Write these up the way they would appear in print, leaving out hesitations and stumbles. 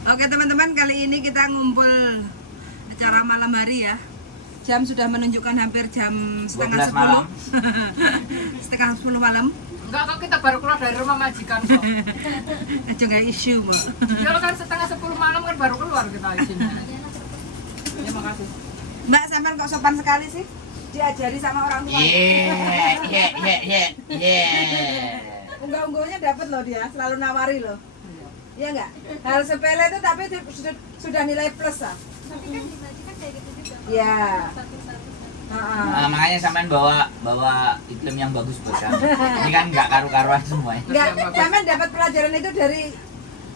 Oke teman-teman, kali ini kita ngumpul acara malam hari ya. Jam sudah menunjukkan hampir jam setengah 12 malam. 10. Setengah 10 malam. Enggak, kok kita baru keluar dari rumah majikan kok. Aja nggak isu mau. Ya kan setengah 10 malam kan baru keluar kita isinya. Ya makasih. Mbak, sampean kok sopan sekali sih? Diajari sama orang tua. Unggah-unggahnya dapat loh dia, selalu nawari loh. Iya enggak? Hal sepele itu tapi sudah nilai plus lah. Tapi kan di majikan kayak gitu juga. Iya. Makanya sampean bawa iklim yang bagus buat kami. Ini kan nggak karu-karuan semua ya. Enggak, sampean dapat pelajaran itu dari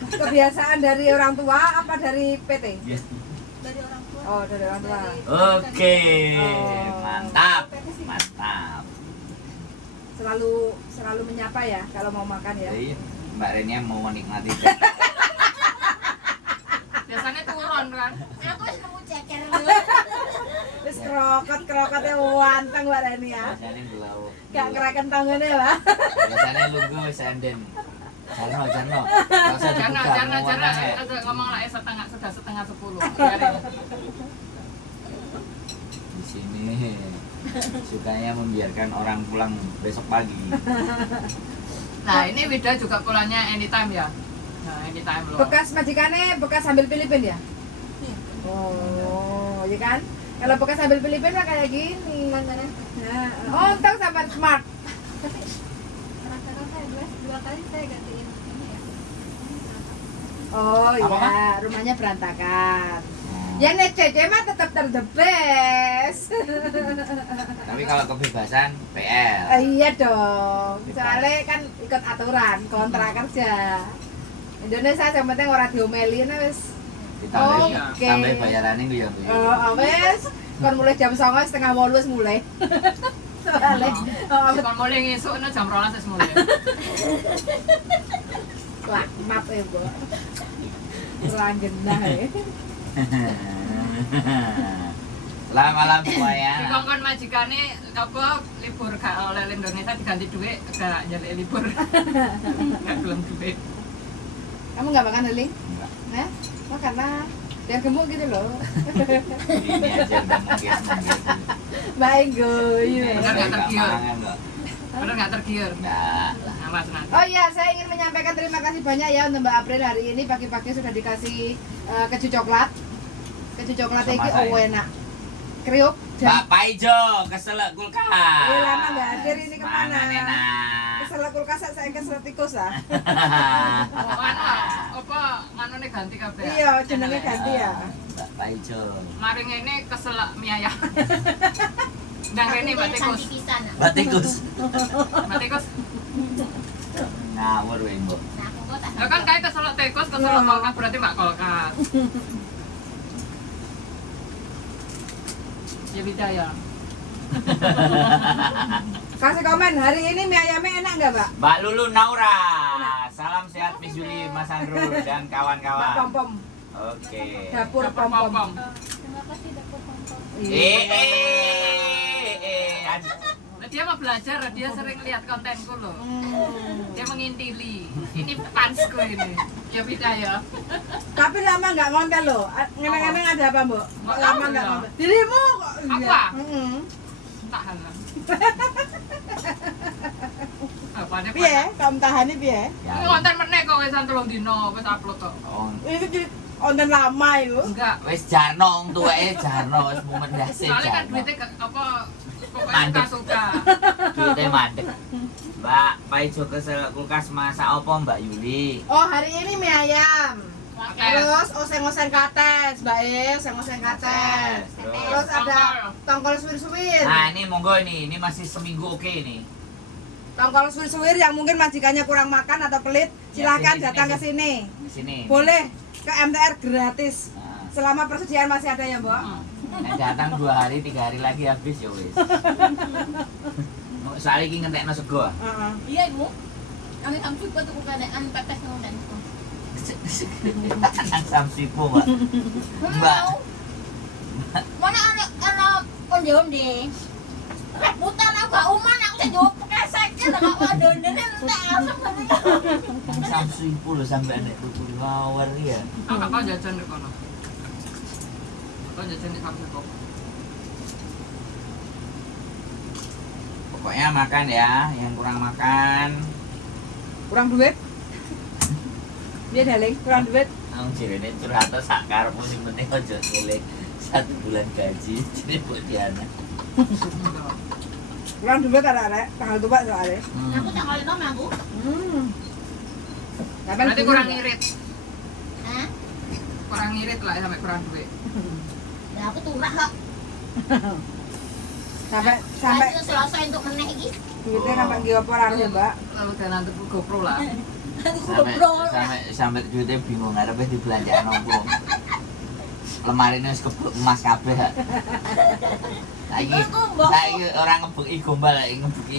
kebiasaan dari orang tua apa dari PT? Dari orang tua. Oh, dari orang tua. Oke, Oh. mantap, mantap. Selalu menyapa ya kalau mau makan ya. Jadi Mbak Renia mau menikmati. Biasanya turun kan. Aku harus nunggu ceker. Wis krokot-krokotnya wanteng Mbak Reni ya. Biasanya belau. Gak kereken tangannya lah. Biasanya lungguh senden. Jarno. Kalau saya Jangan dibuka, mau ya. ada ngomong lah sudah setengah 10. Biarin. Di sini sukanya membiarkan orang pulang besok pagi. Nah, ini Wida juga pulangnya anytime ya. Nah, anytime loh. Bekas majikannya bekas ambil Filipin ya? Iya. Oh, iya kan? Kalau bekas ambil Filipin mah kayak gini. Makanan. Nah, oh, tahu sampai smart. Tapi rata-rata saya dua kali saya gantiin ini ya. Oh Apa, iya, rumahnya berantakan. Ya nek Cece mah tetap the best. Tapi kalau kebebasan PL. Iya dong. Soalnya kan ikut aturan kontrak kerja. Indonesia yang penting orang diomelin wis. Ditambah Oke. tambah bayarannya gue ya. Oh, wis. Kon mulai jam 09.30 wis mulai. Soalnya Kalau mulai ngisuk no jam 12 wis mulai. lah, maaf ya, Bu. Langgenah ya. Selamat malam semuanya. Di kongkon majikane apa libur gak oleh Indonesia diganti duit gak jadi libur. Gak belum duit. Kamu nggak makan Lili? Enggak. Nah, makan lah. Biar gemuk gitu loh. Ini aja udah mungkin. Baik iya. Bener nggak tergiur? Mangan kok. Bener gak tergiur? Enggak. Awas nanti. Oh iya, saya ingin menyampaikan terima kasih banyak ya untuk Mbak April hari ini pagi-pagi sudah dikasih keju coklat. Keju coklat Sama ini saya. oh enak. Kriuk Pak Paijo keselak kulkas. lama nggak hadir ini kemana? Mangan enak. Keselak kulkas saya keselak tikus lah. Oh, anu apa nganune ganti kabeh. ya? Iya, jenenge ganti ya. Pak Paijo. Maring ini keselak mie ayam. Ndang rene Mbak Tikus. Ganti pisan. Mbak Tikus. Mbak Tikus. Ngawur wae, Mbok. Nah, aku kok tak. Ya kan kayak keselak tikus, keselak kolkas berarti Mbak kolkas. Ya beda ya. Kasih komen hari ini mie ayamnya enak nggak Mbak? Mbak Lulu Naura. Salam sehat Miss Juli, Mas Andro dan Mbak kawan-kawan. Pom Pom. Oke. Dapur Dapur Pom Pom. pom-pom. Terima kasih dapur pom-pom. Nah, Dia mau belajar, dia sering lihat kontenku loh. Hmm. Dia mengintili. Ini fansku ini. Ya beda ya. Tapi lama nggak ngonten loh. Ngeneng-ngeneng ada apa Mbak? Nggak Lama tahu nggak ya. ngonten. Dirimu kok? iya. Apa? Mm-mm. Tahan lah. Apa nih? Piye? Kamu tahani piye? Ini konten meneh kok wisan 3 dino wis upload kok. Itu konten lama itu. Enggak. Wis Jarno wong tuweke Jarno wis mumet ndase Soalnya kan Jarno. duitnya apa pokoknya Mandek. suka-suka. Duitnya mandek. Mbak Paijo keselak kulkas masak apa Mbak Yuli? Oh hari ini mie ayam. Oke. Terus oseng-oseng kates, Mbak oseng-oseng kates. Terus ada tongkol suwir-suwir. Nah ini monggo ini masih seminggu oke ini. Tongkol suwir-suwir yang mungkin majikannya kurang makan atau pelit, silakan sini, datang sini. ke sini. Di sini. Boleh ke MTR gratis. Nah, Selama persediaan masih ada ya, Mbak. nek datang 2 hari 3 hari lagi habis ya wis. Mau soal iki ngentekno sego. Heeh. Iya, Ibu. Ang sampai ko tuh kan ang pepes ng dan ko. Nang samsipo, Mbak. Mbak. Mana ano konjom di. Rebutan ako uman ako sa job kesek. lah kok wadonen entek asem Yang Samsu iku lho sampe nek tuku mawar ya. Aku kok jajan di kono. Kok jajan di Samsu kok. Pokoknya makan ya, yang kurang makan. Kurang duit. Dia daling, kurang duit. Nang jirene curhat sak karepmu sing penting aja ngilih 1 bulan gaji jadi buat Diana. Kurang duit arek-arek, tanggal tupak soalnya. aku tanggal 6 aku Berarti kurang irit. hah Kurang irit lah sampai kurang duit. ya aku turah kok Sampai sampai selesai untuk meneh iki duitnya sampai nggih apa ora ya, Mbak? Lalu dan nanti GoPro lah. Sampai duitnya bingung arepe dibelanjakan opo. Lemari ini wis keblek emas kabeh. Saiki orang ngebeki gombal lagi ngebeki.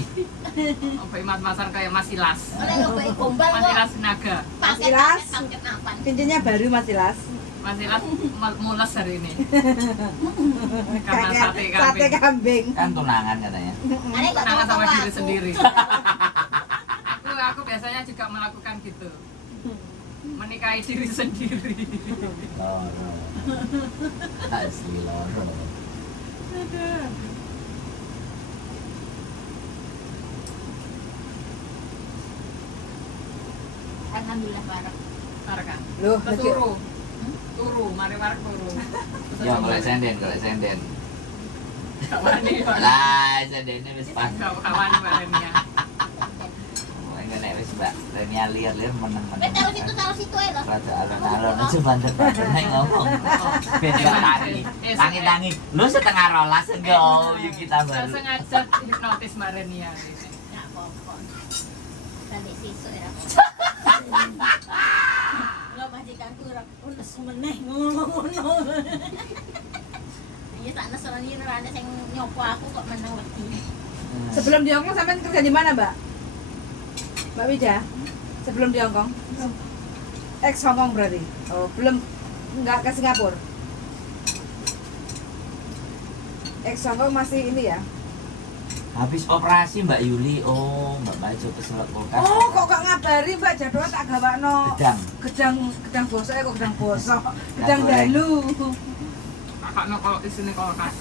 Apa emas-masan kayak masilas. oleh ngebeki gombal kok Masilas naga. paket Masilas. paket apa Cincinnya baru Mas Ilas. Masilas mules hari ini. Karena sate Sate kambing. kambing. Kan tunangan katanya. ada gak Kenangan tahu sama diri aku sendiri. Aku biasanya juga melakukan gitu. Menikahi diri sendiri. Loro. Asli loro. alhamdulillah bareng Marka. Loh, Turu. Turu, mari warek turu. Ya golek senden. Kawani, Pak. Lah, sendene wis pas. Kawani Pak Renia. Enggak nek wis Mbak Renia liar-liar meneng-meneng. taruh situ aja loh Rada alon-alon aja banter-banter nek ngomong. Ben gak tangi. Tangi-tangi. Lu setengah rolas enggak oh yuk kita Saya baru. sengaja hipnotis Mbak Renia. nggak apa-apa tadi sisuk ya nggak majikanku unes meneh ngomong-ngomong iya tak nesoran ini rada yang nyopo aku kok menang wedi sebelum di Hongkong sampean kerja di mana, Mbak? Mbak Wida? Sebelum di Hongkong? Ex Hongkong berarti. Oh, belum enggak ke Singapura. Ex Hongkong masih ini ya. Habis operasi Mbak Yuli, oh Mbak Bajo keselak kulkas. Oh, kok gak ngabari Mbak jadwal tak gawakno. Gedang. Bosok kok gedang bosok. Gedang goreng. dalu. Kakaknya kalau di sini kulkas.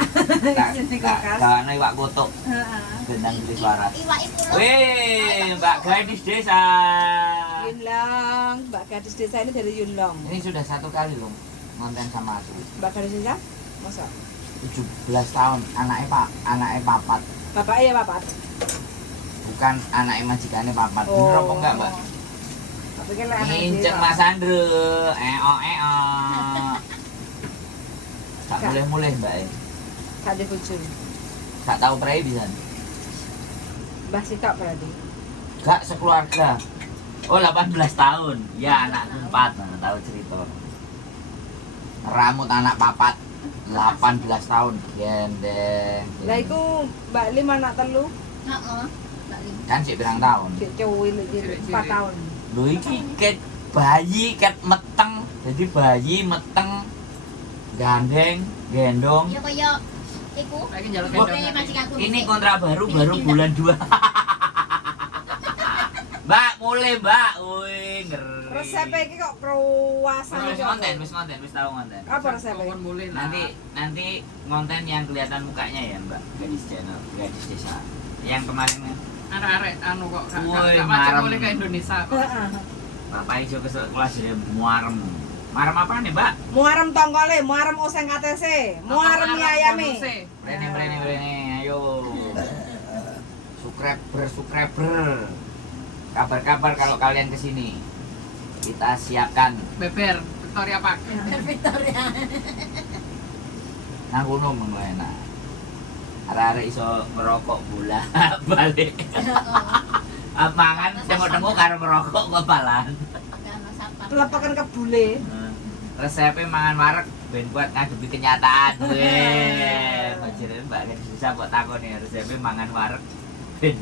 Sisi kulkas. Kawan iwak kotok. Heeh. Gendang beli suara. iwak itu loh Wih, Mbak gadis desa. Yunlong, Mbak gadis desa ini dari Yunlong. Ini sudah 1 kali loh konten sama aku. Mbak gadis desa? Masa? 17 tahun, anaknya papat. Bapaknya ya papat. Bukan anaknya majikannya papat. Bener apa enggak, Mbak? Tapi kan lek anak Nginceng Mas Andre, eo. Tak mulai-mulai, Mbak. Gak ada bojo. Gak tahu prei bisa. Mbah Sitok berarti. Gak sekeluarga. Oh, 18 tahun. Ya, anak 4. Nah, tahu cerita. Rambut anak papat 18 tahun. Gendeng. Lah iku Mbak Lim anak telu, heeh Mbak Lim Kan sih pirang tahun. cek cuwil iki 4 tahun. Lho iki ket bayi ket meteng. Jadi bayi meteng gandeng, gendong. ya kaya iku Lagi njaluk Oh, kayak gendongan. majikanku Ini dhisik. kontrak baru bulan 2. Mbak, mulai Mbak. Wih, ngeri. Resepnya iki kok kruasan Wis iki. konten, wis tahu konten. Apa resepnya? Pokoknya boleh lah. Nanti konten yang kelihatan mukanya ya Mbak, gadis channel, gadis desa. Yang kemarin Arek-arek anu kok gak Woi, macam marem. boleh ke Indonesia kok. Heeh. Bapak Ijo ke kelas ya muarem. Marem apa nih Mbak? Muarem tongkole, muarem oseng KTC, muarem mie ayame. Brene, ayo. Subscriber. Kabar-kabar kalau kalian kesini. Kita siapkan Beber, Victoria Park. Victoria nang gunung enak. Arek-arek iso ngerokok bola balik. Mangan tengok-tengok karo ngerokok kepalan. Telepakan kebule. Resepnya mangan marek ben kuat ngadepi kenyataan. Weh, bajine Mbak Gadis bisa kok takoni resepnya mangan marek ben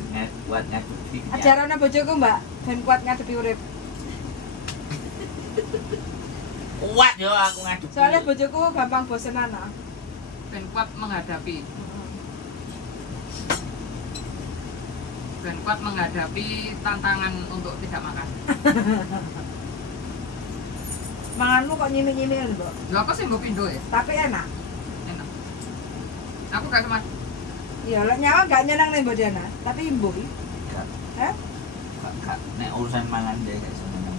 kuat ngadepi kenyataan. Ajarane bojoku, Mbak, ben kuat ngadepi urip. Kuat yo aku ngadepi. Soalnya bojoku gampang bosenan. Ben kuat menghadapi. dan kuat menghadapi tantangan untuk tidak makan. Manganmu kok nyimi-nyimi lho, Mbok. Lho aku sih mbok pindo ya, Tapi enak. enak. Aku gak kemat. Iya, lek nyawa gak nyenang nih Mbok Diana, tapi imbuh. Gak, Hah? gak, nek urusan mangan deh gak seneng.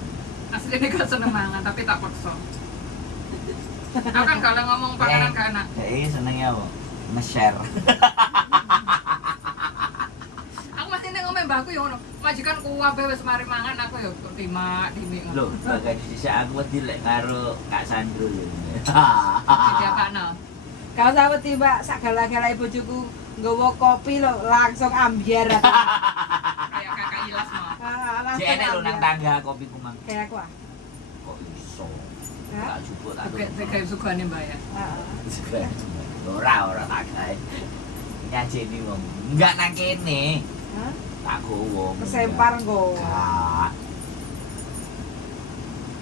Aslinya gak seneng mangan tapi tak paksa. Aku kan kalau ngomong panganan gak enak. Dek senengnya apa? Nge-share. Aku masih nek ngomong mbakku ya ngono. Majikan ku wae wis mari mangan aku ya terima dimi ngono. Loh, bagai sisa aku wedi lek karo Kak Sandro lho. Iki apane? Kau sawet tiba sak gala-galae bojoku nggawa kopi lho, langsung ambiar. Kayak kakak Ilas mah. Si enek lho nang tangga kopi kumang. Kayak aku ah. Kok iso? Hah? Tak cukup tak Oke, kayak sugane Mbak ya. Heeh. Ora tak gawe. Nyajeni wong. Enggak nang kene. Hah? Tak gowo. Kesempar engko. Gak.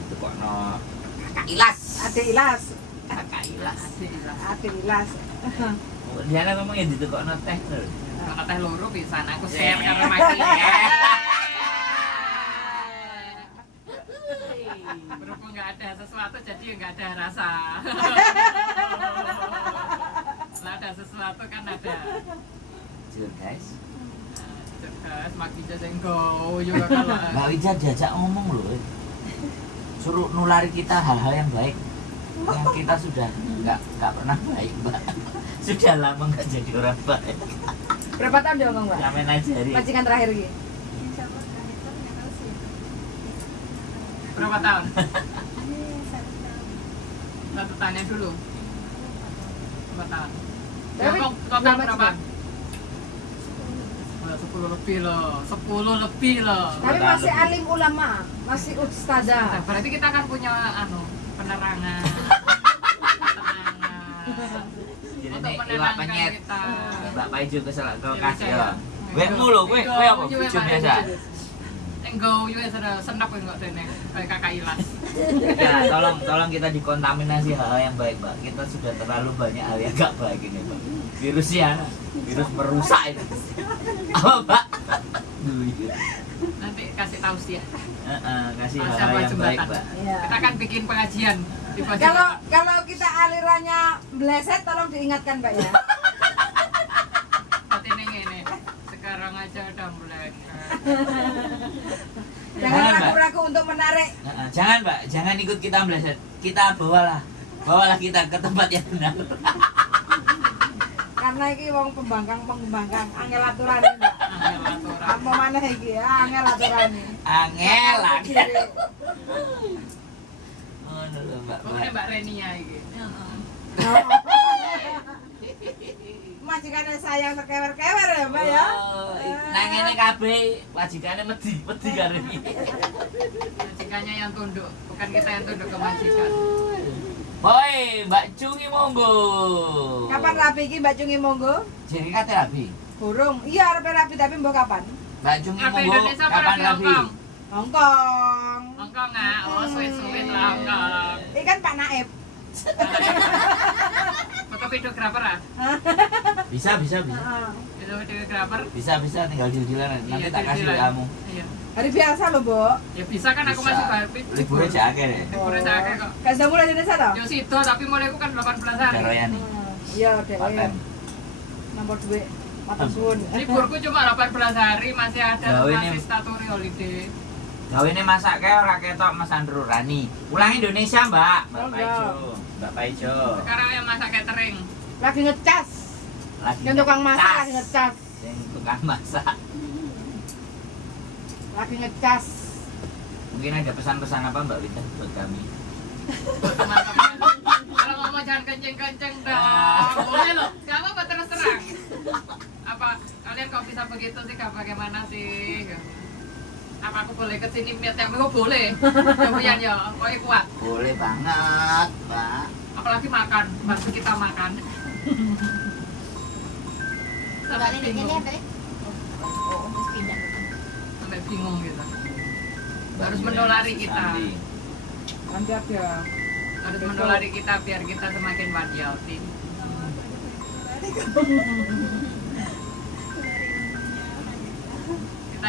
Itu kok no Kakak Ilas. Ade Ilas. Kakak Ilas. Asik Ilas. Ade Ilas. Dia kan ngomongnya ditukokno teh lho. Kalau teh loro pisan aku share karo Maki. Berhubung nggak ada sesuatu jadi nggak ada rasa. Setelah ada sesuatu kan ada. Jujur guys. Cerdas, Maki jajenggo juga kalau. Mbak Wija diajak ngomong loh. Suruh nulari kita hal-hal yang baik. Yang kita sudah nggak pernah baik, Mbak. Sudah lama nggak jadi orang baik. Berapa tahun dia ngomong, Mbak? Ngamen aja hari. Majikan terakhir iki. Insya Allah terakhir kan nggak tahu sih. Berapa tahun? Ini 1 tahun. Satu tanya dulu. Berapa tahun? Ya, Tapi total berapa berapa? sih, 10 lebih loh, 10 lebih loh. Tapi masih alim ulama, masih ustazah. Nah, berarti kita kan punya penerangan. Jadi Untuk nek iwak menenangkan penyet. kita. Mbak Paijo keselak kau Iya, kasih iya. ya. Wekmu lho, kowe apa? Bojo biasa. Enggo yo sudah senap enggak dene kayak kakak Ilas. Ya, tolong kita dikontaminasi hal yang baik, Mbak. Kita sudah terlalu banyak hal yang gak baik ini, Mbak. Virusnya, virus merusak itu. Apa, Mbak? Nanti kasih tahu sih ya. Kasih Masa hal yang jembatan. baik, Mbak. Iya. Kita kan bikin pengajian di bawah Kalau jembatan. kalau kita alirannya bleset tolong diingatkan, Mbak ya. Berarti ini sekarang aja udah mulai. Jangan Mbak. ragu-ragu untuk menarik. Jangan, Mbak. Jangan ikut kita meleset. Kita bawalah kita ke tempat yang benar. Karena iki wong pembangkang angel aturane, Mbak. Apa maneh iki ya, angel aturane. Angel lagi. Oh, lho, Mbak. Pokoknya Mbak Renia iki. Majikannya sayang sekewer-kewer ya, Mbak ya. Oh, nang ngene kabeh wajibane wedi karo iki. Majikannya yang tunduk, bukan kita yang tunduk ke majikan. Boy, Mbak Cungi monggo. Kapan rapi iki Mbak Cungi monggo? Jadi kate rapi. Burung. Iya arep rapi tapi mbok kapan? Mbak Cungi Apa monggo Indonesia apa kapan di rapi? Hongkong? Hongkong. Hongkong ah, oh suwe-suwe lah Hongkong. Ini kan Pak Naib. Foto videografer ah? Bisa. Heeh. Videografer? Bisa tinggal deal-dealan nanti Iya, tak kasih deal-dealan. kamu. Iya. Hari biasa loh, Bu. Ya bisa kan aku masih bayar libur. Liburnya aja akeh deh. Liburnya sakit kok. Gak sudah mulai Indonesia toh? Yo sido tapi mulai aku kan 18 hari. Karoyan. Iya, deh. Part time. Nomor duit. Matur suwun. Liburku cuma 18 hari masih ada Gawe ini- masih statutory holiday. Gawene masak kae ora ketok Mas Andrew Rani. Ulang Indonesia, Mbak. Mbak Oh, Paijo. Mbak Paijo. Sekarang yang masak catering. Lagi ngecas. Lagi Yang tukang masak ngecas. lagi ngecas. Yang tukang masak. Lagi ngecas. Mungkin ada pesan-pesan apa Mbak Wita buat kami? Teman-teman. Kalau ngomong jangan kenceng-kenceng dong. Boleh loh. Gak apa-apa terus terang. Apa kalian kok bisa begitu sih? Gak bagaimana sih? Apa aku boleh kesini miat yang boleh? Kemudian ya, pokoknya kuat. Boleh banget, Mbak. Apalagi makan, bantu kita makan. Enggak Sampai ini bingung, apa ya? Oh, terus pindah. sampai bingung gitu. Harus menulari kita, Sandi. Nanti ada. harus menulari kita biar kita semakin wadiauti.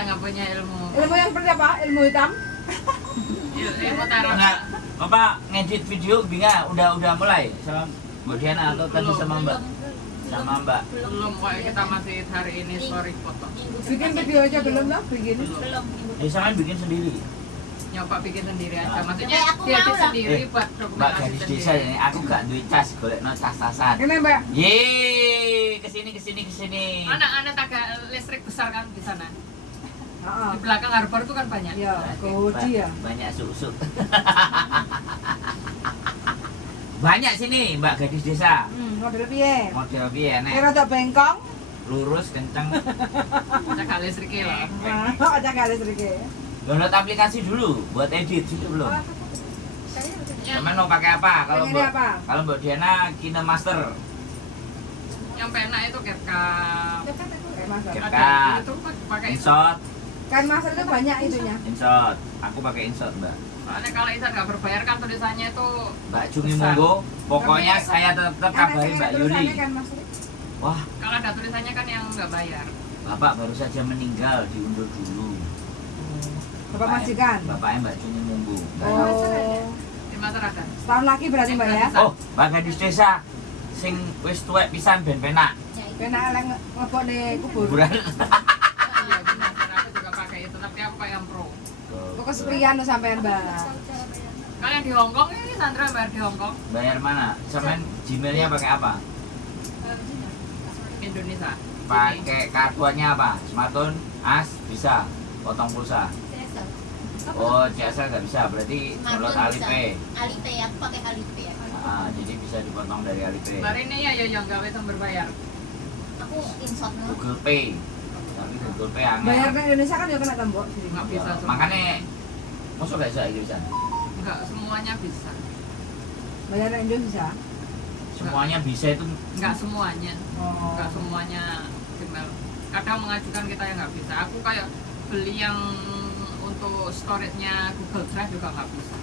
nggak punya ilmu. Ilmu yang seperti apa? Ilmu hitam? Ilmu tarot. Enggak, Bapak ngedit video binga udah mulai sama Mbak Diana atau tadi sama Mbak? Sama Mbak. Belum, kok kita masih hari ini story foto. Bikin video aja belum lah, bikin. Belum. Ya sama bikin sendiri. Nyoba bikin sendiri aja. Nah. Maksudnya Kayak aku dia mau lah. sendiri buat Mbak dokumentasi gadis sendiri. desa ini aku gak duit cas golekno tas-tasan. Ini Mbak. Yeay, kesini. Anak-anak agak listrik besar kan di sana. Heeh. Di belakang harbor itu kan banyak. Ya, kodi ya. Banyak susu. Banyak sini Mbak gadis desa. Model piye? Model piye nek? Kira tak bengkong? Lurus kenceng. Cakak listrik lah. Nah, aja kali sedikit. Download aplikasi dulu buat edit itu belum. Yang, Temen mau pakai apa? Kalau Pengennya Mbak apa? kalau Mbak Diana KineMaster. yang penak itu CapCut. Kayak master. CapCut. Ada itu pakai itu. InShot, Kan master itu banyak itunya. InShot. Aku pakai InShot, Mbak. Soalnya kalau Isa nggak berbayar kan tulisannya itu Mbak Cumi besar. monggo. Pokoknya saya tetap Kan kabari saya Mbak tulisannya Yuli. Kan master. Wah, Kalau ada tulisannya kan yang nggak bayar. Bapak baru saja meninggal, diundur dulu. Bapak majikan. Bapaknya Mbak Cumi monggo. Oh. Di masyarakat. Setahun lagi berarti Mbak ya. Oh, Mbak gadis desa sing wis tuwek pisan ben penak. Kena eleng ngebok di kubur. Kuburan. Iya benar. Aku juga pakai itu, tapi aku pakai yang pro. Kok kesepian tuh sampean Mbak. Kalau yang di Hongkong ini Sandra bayar di Hongkong, Bayar mana? Sampean Gmailnya pakai apa? Indonesia. Pakai kartuannya apa? Smartphone, as, bisa. Potong pulsa. Oh, CSL nggak bisa. Berarti download Alipay. Alipay, aku pakai Alipay. Ah, jadi bisa dipotong dari Alipay. Baru ini ya yang gawe sumber bayar. Aku InShot no. Google Pay. Tapi Google Pay angel. Bayar ke Indonesia kan juga kena tembok. Nggak bisa Ya, semua. makanya masuk gak bisa bisa. Nggak semuanya bisa. Bayar ke Indonesia. Semuanya bisa itu Nggak semuanya. Oh. Nggak semuanya Gmail. Kadang mengajukan kita yang nggak bisa. Aku kayak beli yang untuk storage-nya Google Drive juga nggak bisa.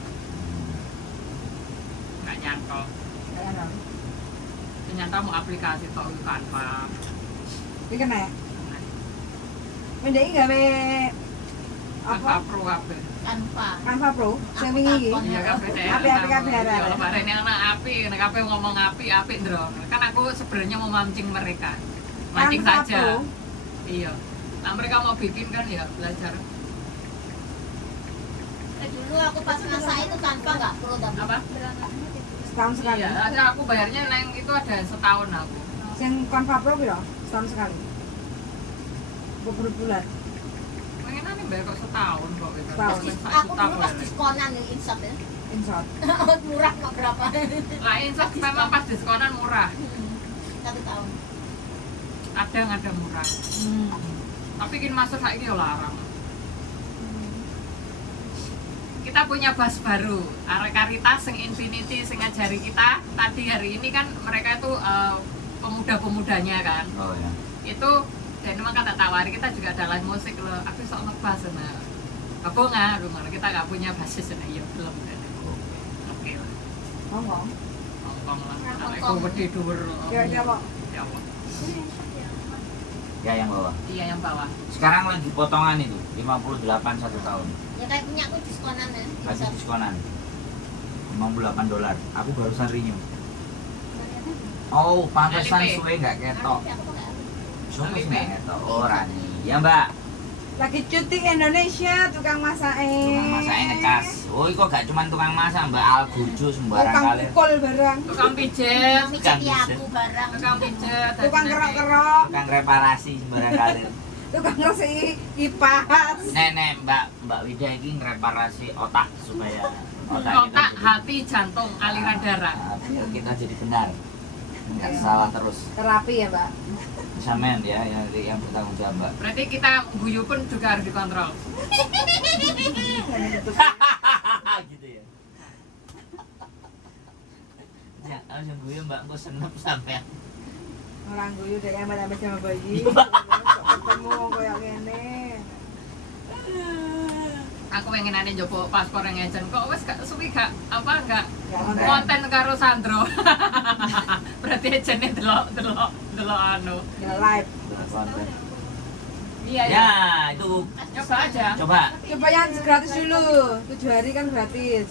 Nggak nyantol. Kayak apa? Ternyata mau aplikasi toh itu Canva. Ini kena ya? Mending gawe Canva apa? Pro apa? Canva. Canva Pro, sing wingi iki. Iya kan beda ya. Api-api Ya, arek. lebaran ini anak api, nek api ngomong api drone. Kan aku sebenarnya mau mancing mereka. Mancing Canva saja. Pro. Iya. Nah mereka mau bikin kan ya belajar. Dulu aku pas masa itu Canva nggak pro tapi Apa? Setahun sekali. Iya, ada aku bayarnya yang itu ada setahun aku. Sing Canva Pro piro? Setahun sekali. Berbulan. Pengen nih bayar kok setahun kok gitu. Setahun. aku dulu pas diskonan di InShot ya. InShot. Murah kok berapa? Lah insaf memang pas diskonan murah. 1 tahun. Kadang ada murah. Tapi kin masuk saiki yo larang. Kita punya bus baru, Arekaritas sing Infinity sing ngajari kita tadi hari ini kan mereka itu pemuda-pemudanya kan. oh ya. Itu dan memang kata tawari kita juga ada live musik loh. Aku sok ngebas nah. Apa nggak? Rumah kita nggak punya basis nah ya belum. Oke lah. Ngomong. Hongkong lah. Hongkong. Aku gede dhuwur. Ya kok. Ya Allah. Ya yang bawah. Iya yang bawah. Sekarang lagi potongan itu 58 1 tahun. Ya kayak punya aku diskonan ya. Kasih InShot. diskonan. $58. Aku barusan renew. Oh, pantesan Alipay. suwe nggak ketok. Alipay, aku pakai Alipay. Suwe Alipay. nggak ketok. Oh, Rani. Ya, Mbak. Lagi cuti Indonesia, tukang masak Tukang masaknya ngecas. Oh, kok gak cuma tukang masak, Mbak Algojo sembarang Tukang kali. pukul barang. Tukang pijet, Yang mijiti aku barang. tukang pijet, Tukang kerok-kerok. Tukang reparasi sembarang kali. Tukang resik kipas. Nenek, Mbak Wida ini ngereparasi otak supaya otak kita otak, jadi- hati, jantung, aliran darah. biar kita jadi benar. Nggak salah terus. Terapi ya, Mbak. Samen ya yang bertanggung jawab, Mbak. Berarti kita guyu pun juga harus dikontrol. Gitu ya. Ya, harus yang gue Mbak, gue senep sampean. Orang guyu dari amat-amat sama bayi. Kok ketemu koyo ngene. Aku pengen ada jopo paspor yang ngecen kok wes gak suwi gak apa enggak Ya, konten. konten karo Sandro. Berarti ejene delok anu. Ya live. Konten. Iya, iya. Ya, itu Coba aja. coba. Coba yang gratis dulu. 7 hari kan gratis.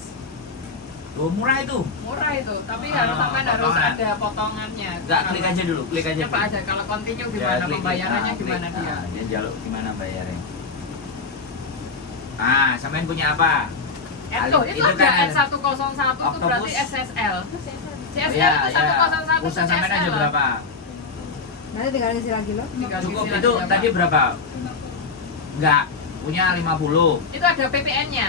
Tuh murah itu. Murah itu, tapi Ah, harus potongan. ada potongannya. Enggak, klik aja dulu, klik aja. Coba aja kalau continue Ya, gimana klik, pembayarannya klik. gimana dia. Nah, dia jaluk gimana bayarnya. Ah, sampean punya apa? Itu itu ada kan S101 itu berarti Octopus. SSL. CSL Iya, itu iya. 101 Pulsa sampean aja CSL. berapa? Nanti tinggal ngisi lagi loh. Tinggal Cukup isi itu lagi, tadi Pak. berapa? Enggak, punya 50. Itu ada PPN-nya.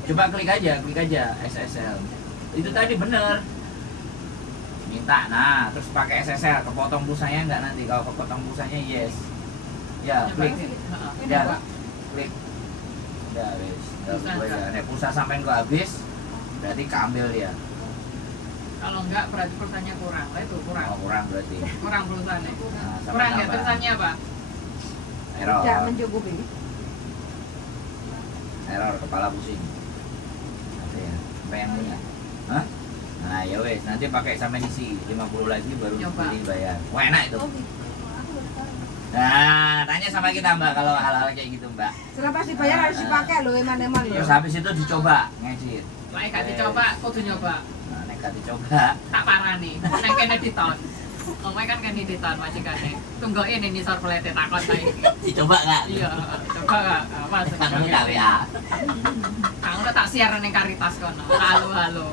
Coba klik aja SSL. Itu tadi bener. Minta, nah terus pakai SSL, kepotong pulsanya enggak nanti? Kalau kepotong pulsanya yes. Ya, Coba. klik. Heeh. Ya, klik. Udah, wes. Pulsa Udah, enggak? nek pulsa sampean kok habis, berarti keambil dia. Kalau enggak berarti pulsanya kurang. Lah itu kurang. Oh, kurang berarti. Kurang pulsanya. Nah, sampean Kurang ya tambah. tulisannya apa? Error. Tidak mencukupi. Error, kepala pusing. Apa ya? Apa yang punya? Hah? Nah, ya wes, nanti pakai sampai isi 50 lagi baru Coba. beli bayar. Wah, enak itu. Oh gitu. Aku baru tahu. Nah, tanya sama kita Mbak kalau hal-hal kayak gitu Mbak. Setelah pas dibayar harus dipakai loh, eman-eman loh. Terus habis itu dicoba ngedit. Lah gak dicoba, kudu nyoba. Nah, nek gak dicoba, Tak parani. Nang kene diton. Omai kan kene diton majikane. Tunggoke ning nisor plete takon saiki. dicoba nggak? Iya, coba gak? Mas. Kamu tak WA. Kamu tak siaran ning Karitas kono. Halo, halo.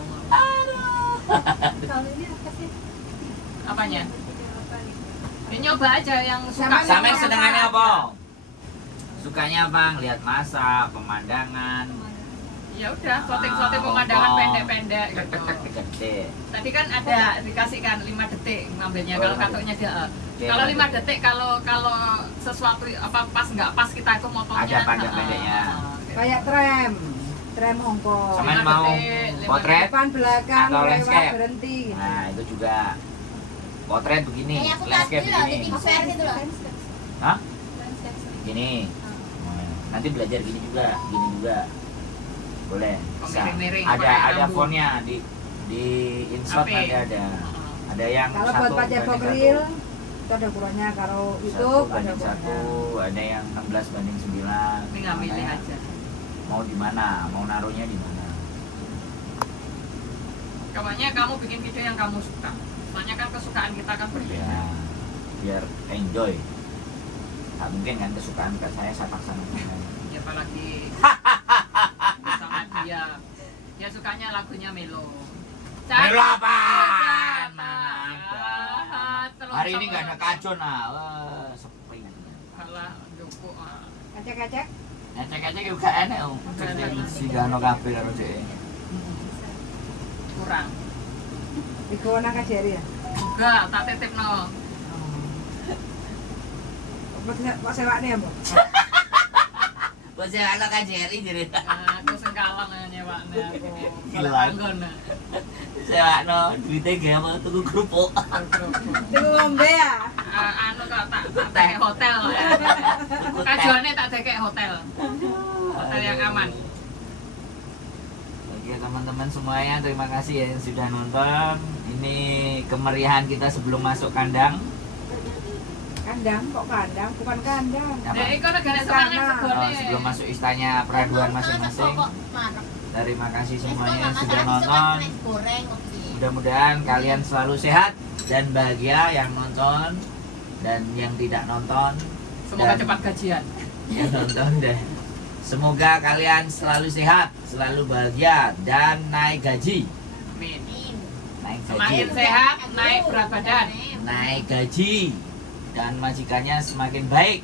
Kalau ini apa sih? Apanya? Video apa nih? Ya, nyoba aja yang suka. Sampai senengannya apa? Sukanya apa? Lihat masa, pemandangan. Ya udah, shooting-shooting pemandangan pendek-pendek gitu. Gede. Tadi kan ada dikasihkan 5 detik ngambilnya Oh, kalau iya. katoknya dia. Oke, Kalau 5 5 detik kalau sesuatu apa pas nggak pas kita itu motonya. Ada panjang pendeknya. gitu. Kayak tram Hongkong. Sama- Sampean 5 mau detik, 5 potret? detik. Depan belakang Atau lewat landscape? berhenti. Gitu. Nah, itu juga potret begini, Kayak aku landscape tadi loh, di begini. tim fair gitu loh. Hah? Landscape sering. Gini. Nah, nanti belajar gini juga. Boleh. Oh, Bisa. miring-miring, Ada pakai lampu. fontnya di insert HP. nanti ada. Ada yang Kalau buat satu Pak Jepok banding Reel satu. itu ada ukurannya. Kalau Satu YouTube ada banding satu, ukurannya. ada yang 16:9. Tinggal milih Makanya aja. Mau di mana? Mau naruhnya di mana? Pokoknya kamu bikin video yang kamu suka. Soalnya kan kesukaan kita kan berbeda. Ya, biar enjoy. Nggak mungkin kan kesukaan ke saya paksa. Ya apalagi sama dia. Dia sukanya lagunya Melo. Melo apa? Hari ini nggak ada kacau nah. Wah, sepi. Kalah Joko. Kacek-kacek. Ngecek-ngecek juga enak om. Si Gano kabel karo dhek. Kurang. Di Kona Kajari ya. Enggak, tak titip no. Kok sewaknya ya, Bu? Bos ya anak Kajeri jadi. Aku sengkalang nyewakne aku. Gila. Anggon. Sewakno duitnya gak apa tuku kerupuk. Tunggu ngombe ya. Anu kok tak tekek hotel. Kajuane tak tekek hotel. Hotel yang aman. Oke teman-teman semuanya terima kasih ya yang sudah nonton. Ini kemeriahan kita sebelum masuk kandang. Kandang, kok kandang? Bukan kandang. Apa? Ya iku negara semangat Istana. segone. Sebelum masuk istana peraduan masing-masing. Terima kasih semuanya yang sudah nonton. Goreng, oke. Mudah-mudahan kalian selalu sehat dan bahagia yang nonton dan yang tidak nonton. Semoga Dan cepat gajian. yang nonton deh. Semoga kalian selalu sehat, selalu bahagia dan naik gaji. Amin. Naik Semakin gaji. sehat, naik berat badan. Naik gaji dan majikannya semakin baik.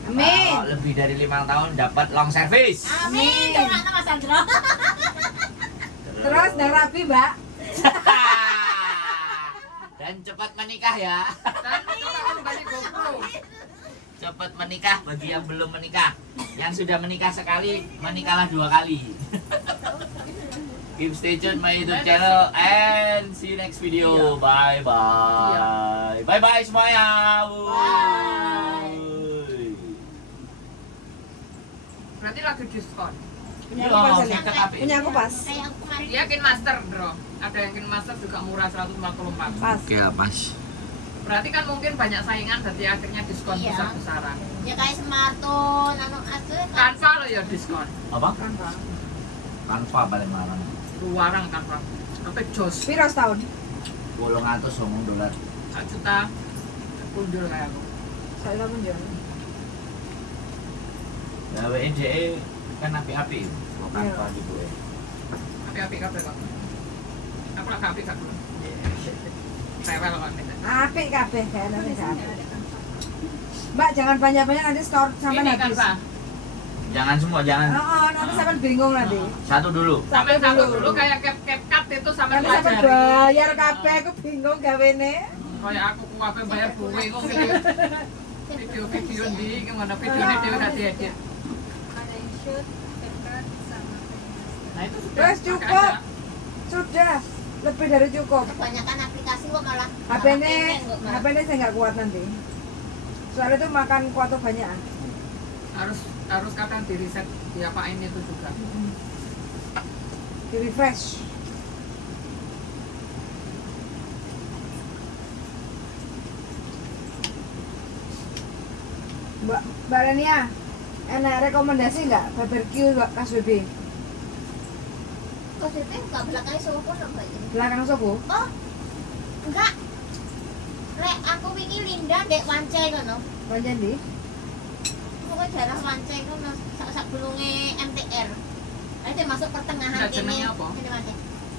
Amin. Kalau lebih dari 5 tahun dapat long service. Amin. Doakan Mas Andro. Terus udah rapi, Mbak. Dan cepat menikah ya. Dan kita balik GoPro. Cepat menikah bagi yang belum menikah. Yang sudah menikah sekali, menikahlah 2 kali. Keep stay tune my YouTube channel and see you next video. Bye bye. Bye bye semuanya. Wuih. Berarti lagi diskon. Punya Iya, aku pas saya ini. tetap Punya aku pas. Kayak aku kemarin. Dia Kin Master, Bro. Ada yang Kin Master juga murah 144. Pas. Oke lah pas. Berarti kan mungkin banyak saingan jadi akhirnya diskon Iya. besar-besaran. Ya kayak smartphone, anu asu Kanva lo ya diskon. Apa? Kan Pak. Tanpa paling larang. Luarang Kanva. Sampai jos. Piro setahun? 800 ngomong dolar. 1 juta. Kunjul kayak aku. Saya pun jual. Ya WNJE kan api-api. Tanpa gitu ya. Api-api kabeh kok. Aku lah api kabeh. Rewel kok ini. Apik kabeh kayaknya wis apik. Mbak jangan banyak-banyak nanti store sampai Ini habis. Kanva. Jangan semua, jangan. Oh, nanti sampai bingung nanti. Satu dulu. Sampai satu dulu kayak cap itu sampai Nanti sampai pelajari. bayar kabeh aku bingung gawene. Kayak aku kabeh bayar buwe kok video di gimana videonya dia udah diedit. Ada yang shoot, paper, sama freelance. Nah itu sudah. Wes, pakai cukup. aja. Sudah lebih dari cukup. kebanyakan aplikasi kok malah HP ini saya nggak kuat nanti. Soalnya itu makan kuota banyak. Harus kadang di reset diapain itu juga. Di refresh. Mbak Rania, enak rekomendasi nggak barbecue KSBB? kok itu nggak belakangnya sopo apa ini Belakang Sobo? oh enggak Rek, aku wingi Linda dek wancai kono Banyak di? pokoknya daerah wancai kono sak bulunge MTR itu masuk pertengahan Enggak, jenenge apa? Ini Wancai.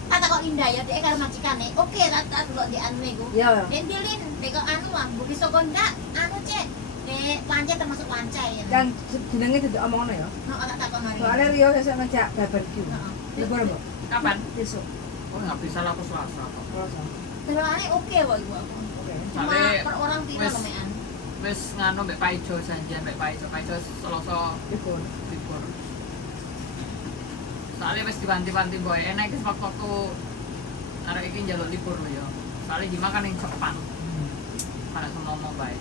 Kata kok Linda ya dek karo majikane oke tak delok di anu iku Iya. dan dilin dek kok anu ah bukti Sokonda anu cek dek wancai termasuk wancai ya Yang jenenge tidak omongno ya. oh tak takon mari Soalnya Rio saya ngejak barbecue. Heeh. Libur Mbak? Kapan? Besok. Oh nggak bisa lah aku Selasa. Selasa. Delokane oke kok iku aku Oke. cuma Soalnya per orang piro wes- lomean Wes nganu mbek Paijo janjian mbek Paijo Selasa Libur. libur. Soalnya wes dibanti-banti boy enak iki waktu arek iki njaluk libur lho ya. Soalnya gimana kan yang Jepang. Pada ngomong bae.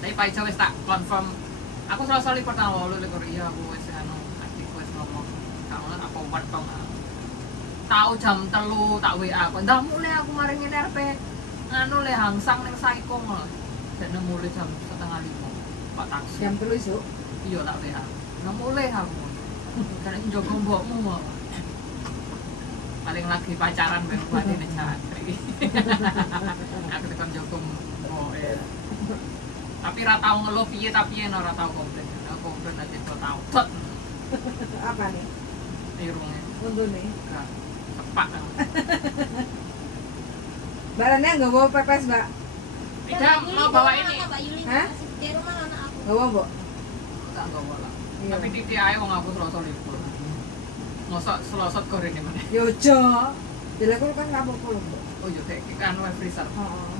Tapi Paijo wes tak confirm. Aku Selasa libur tanggal 8 libur iya aku wes anu adikku wes ngomong. Kamu aku wetong. Tahu jam 3 tak WA aku. Ndak mulai aku mari ngene RP. Nganu le hangsang ning Saikong lho. Dene mulai jam 4:30. Pak taksi. Jam 3 esuk. Iya tak WA. Nang mulai aku. Karena njogo mbokmu kok. Paling lagi pacaran mbek buatine jantri. Aku tekan njogo mbok ya. Tapi ra tau ngeluh piye tapi yen ora tau komplain. Aku komplain aja kok tau. Tot Apa nih? irunge. Untune. Enggak. Sepak aku. Mbak Rania nggak bawa pepes Mbak? Tidak mau bawa ini. Mbak Yuli Hah? di rumah anak aku Nggak bawa Mbak? Tak bawa lah. Iya. Tapi titik ae wong aku Selasa libur. Mosok Selasa goreng di mana? Yojo. Bila aku kan nggak apa-apa loh Mbak. Oh iya kayak kan web freezer. Oh.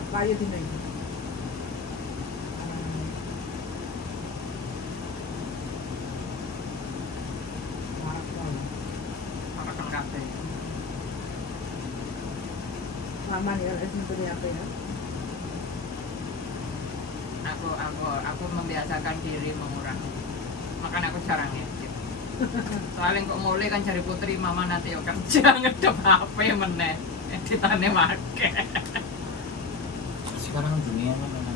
Apa ayo dino ini? Makan kabeh. Lama nih kalau SMP apa ya? Aku membiasakan diri mengurangi. Makanya aku jarang ngedit. Soalnya kok mulai kan cari putri mama nanti yo kerja ngedep HP meneh. Editane make. Sekarang dunia mana?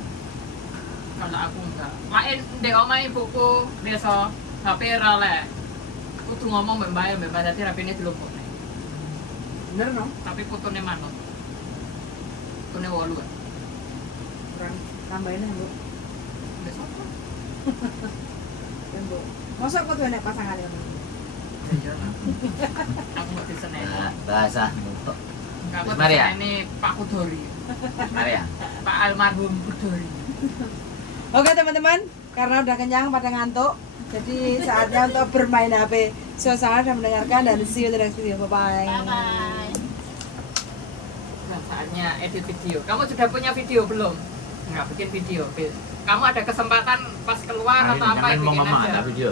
Kalau aku enggak. Main ndek omah ibuku desa HP ra le. Kudu ngomong mbek mbae mbek dadi rapine dilumpukne. Bener no? Tapi putune manut. Putune 8 kan. Kurang tambahin ya Bu. Wis apa? Ya Bu. Masa aku tuh enak pasangan yang Iya lah. Aku mau diseneni. Bahasa nutuk. Aku Mari ya. diseneni Pak Kudori. Mari ya. Pak almarhum Kudori. Oke teman-teman, karena udah kenyang pada ngantuk, jadi saatnya untuk bermain HP. So, sangat sudah mendengarkan dan see you in the next video. Bye-bye. bye bye Nah, saatnya edit video. Kamu sudah punya video belum? Nggak bikin video. Kamu ada kesempatan pas keluar atau apa Jangan mau bikin ngomong aja. ada video.